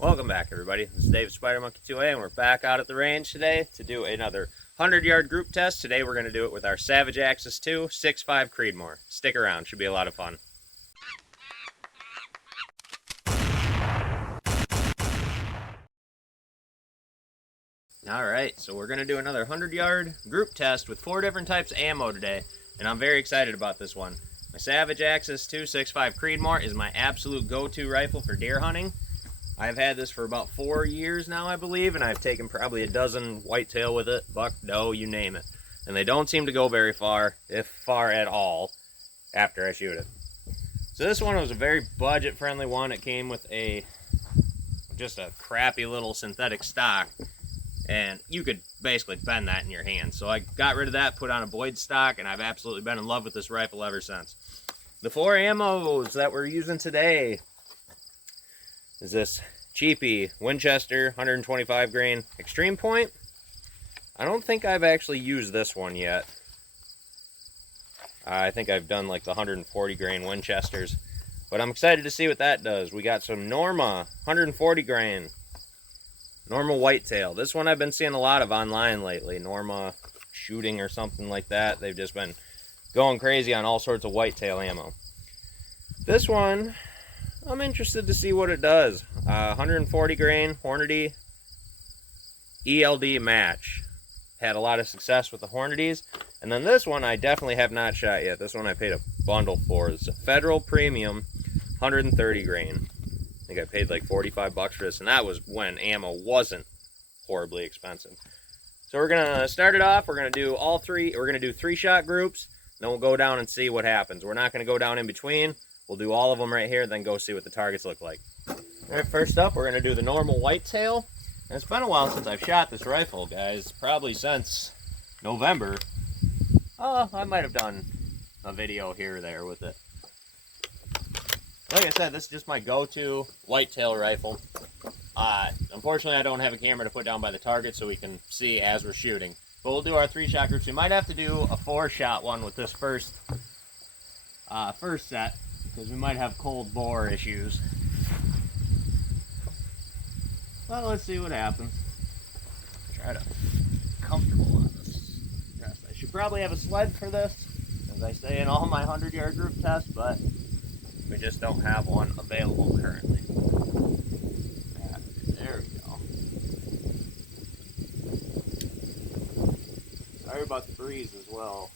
Welcome back, everybody. This is Dave Spider Monkey 2A, and we're back out at the range today to do another 100-yard group test. Today we're going to do it with our Savage Axis 2 6.5 Creedmoor. Stick around, should be a lot of fun. Alright, so we're going to do another 100-yard group test with 4 different types of ammo today, and I'm very excited about this one. My Savage Axis 2 6.5 Creedmoor is my absolute go-to rifle for deer hunting. I've had this for about 4 years now, I believe, and I've taken probably a dozen whitetail with it, buck, doe, you name it. And they don't seem to go very far, if far at all, after I shoot it. So this one was a very budget-friendly one. It came with just a crappy little synthetic stock, and you could basically bend that in your hand. So I got rid of that, put on a Boyd stock, and I've absolutely been in love with this rifle ever since. The 4 ammos that we're using today is this cheapy Winchester 125 grain Extreme Point. I don't think I've actually used this one yet. I think I've done like the 140 grain Winchesters, but I'm excited to see what that does. We got some Norma 140 grain Normal whitetail. This one I've been seeing a lot of online lately. Norma shooting or something like that. They've just been going crazy on all sorts of whitetail ammo. This one, I'm interested to see what it does. 140 grain Hornady ELD match. Had a lot of success with the Hornadys. And then this one I definitely have not shot yet. This one I paid a bundle for. It's a Federal Premium 130 grain. I think I paid like 45 bucks for this, and that was when ammo wasn't horribly expensive. So we're gonna start it off. We're gonna do all three. We're gonna do 3-shot groups. Then we'll go down and see what happens. We're not gonna go down in between. We'll do all of them right here, then go see what the targets look like. All right, first up, we're gonna do the normal whitetail. And it's been a while since I've shot this rifle, guys. Probably since November. Oh, I might have done a video here or there with it. Like I said, this is just my go-to whitetail rifle. Unfortunately, I don't have a camera to put down by the target so we can see as we're shooting. But we'll do our 3-shot groups. We might have to do a 4-shot one with this first set, because we might have cold bore issues. Well, let's see what happens. Try to be comfortable on this test. I should probably have a sled for this, as I say in all my 100-yard group tests, but we just don't have one available currently. There we go. Sorry about the breeze as well.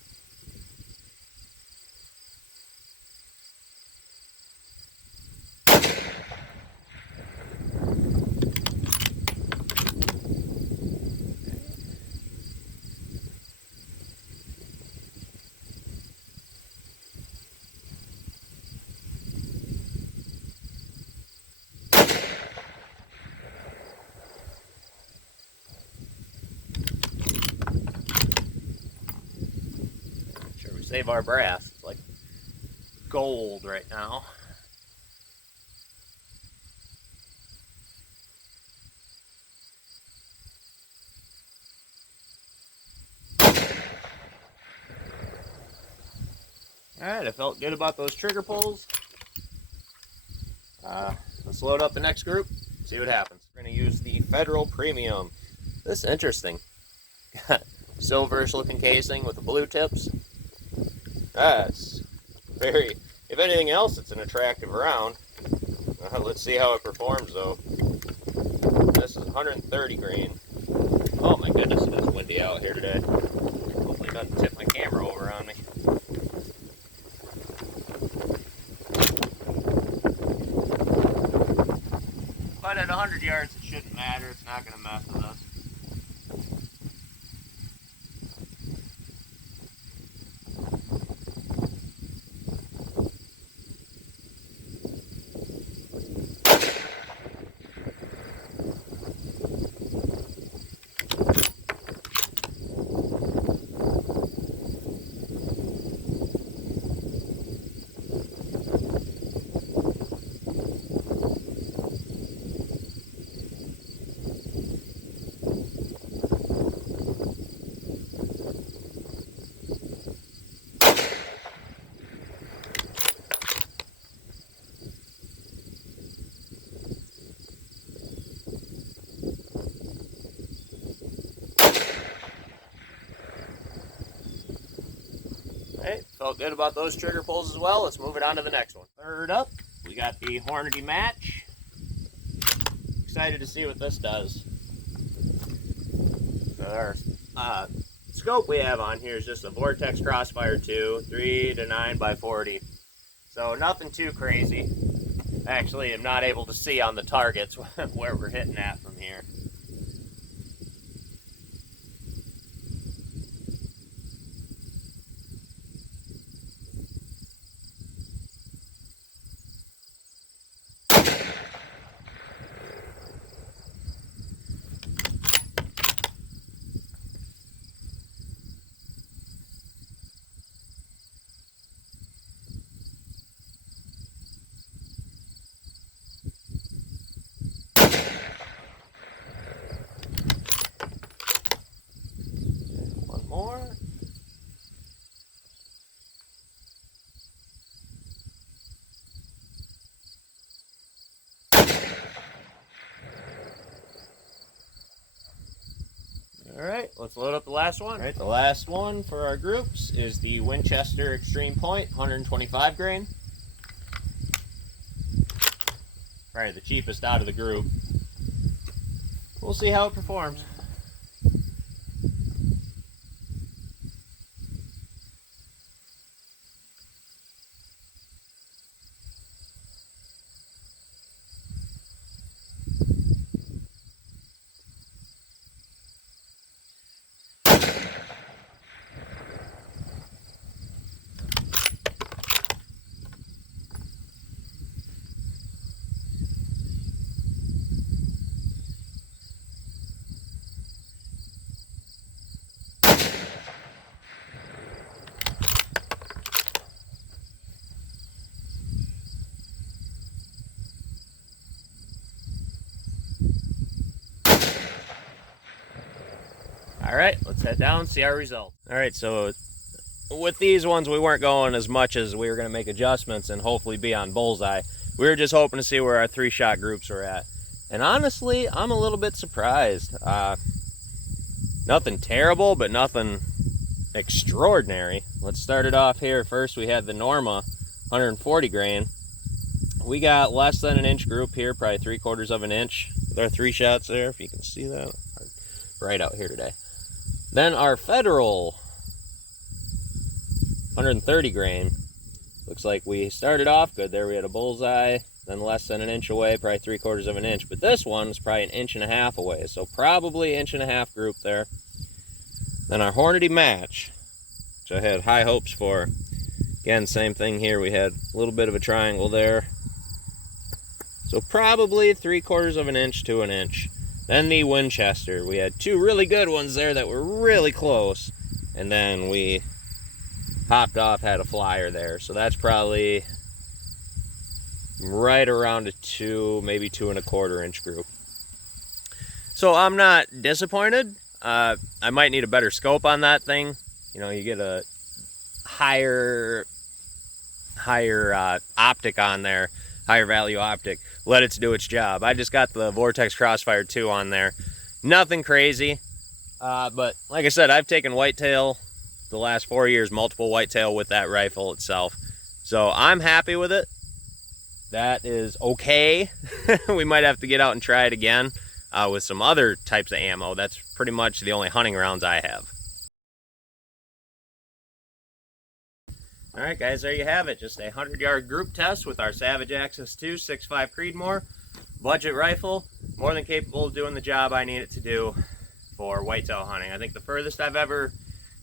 Save our brass. It's like gold right now. Alright, I felt good about those trigger pulls. Let's load up the next group, see what happens. We're going to use the Federal Premium. This is interesting. Got silverish looking casing with the blue tips. That's very, if anything else, it's an attractive round. Let's see how it performs though. This is 130 grain. Oh my goodness, it is windy out here today. Hopefully it doesn't tip my camera over on me. But at 100 yards it shouldn't matter, it's not going to mess with us. Felt good about those trigger pulls as well. Let's move it on to the next one. Third up, we got the Hornady Match. Excited to see what this does. Our scope we have on here is just a Vortex Crossfire 2, 3 to 9 by 40. So nothing too crazy. Actually, I'm not able to see on the targets where we're hitting at from here. One more. Alright, let's load up the last one. Alright, the last one for our groups is the Winchester Extreme Point 125 grain. Probably the cheapest out of the group. We'll see how it performs. Alright, let's head down and see our result. Alright, so with these ones we weren't going as much as we were going to make adjustments and hopefully be on bullseye. We were just hoping to see where our 3-shot groups were at. And honestly, I'm a little bit surprised. Nothing terrible, but nothing extraordinary. Let's start it off here. First we had the Norma 140 grain. We got less than an inch group here, probably 3/4 of an inch with our 3 shots there, if you can see that. Bright out here today. Then our Federal 130 grain. Looks like we started off good there. We had a bullseye, then less than an inch away, probably 3/4 of an inch. But this one is probably 1.5 inches away, so probably 1.5 inch group there. Then our Hornady Match, which I had high hopes for. Again, same thing here. We had a little bit of a triangle there. So probably 3/4 of an inch to an inch. Then the Winchester. We had 2 really good ones there that were really close. And then we hopped off, had a flyer there. So that's probably right around a 2, maybe 2 1/4 inch group. So I'm not disappointed. I might need a better scope on that thing. You know, you get a higher optic on there, higher value optic. Let it do its job. I just got the Vortex Crossfire 2 on there. Nothing crazy, but like I said, I've taken whitetail the last 4 years, multiple whitetail with that rifle itself. So I'm happy with it. That is okay. We might have to get out and try it again with some other types of ammo. That's pretty much the only hunting rounds I have. Alright guys, there you have it. Just a 100-yard group test with our Savage Axis2 6.5 Creedmoor. Budget rifle, more than capable of doing the job I need it to do for whitetail hunting. I think the furthest I've ever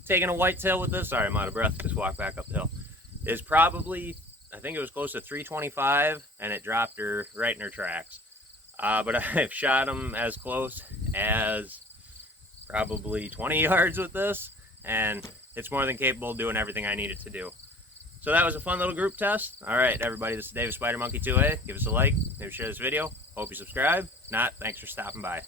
taken a whitetail with this, sorry I'm out of breath, just walked back up the hill, is probably, I think it was close to 325 and it dropped her right in her tracks. But I've shot them as close as probably 20 yards with this, and it's more than capable of doing everything I need it to do. So that was a fun little group test. All right, everybody, this is Dave Spider Monkey 2A. Give us a like, maybe share this video. Hope you subscribe. If not, thanks for stopping by.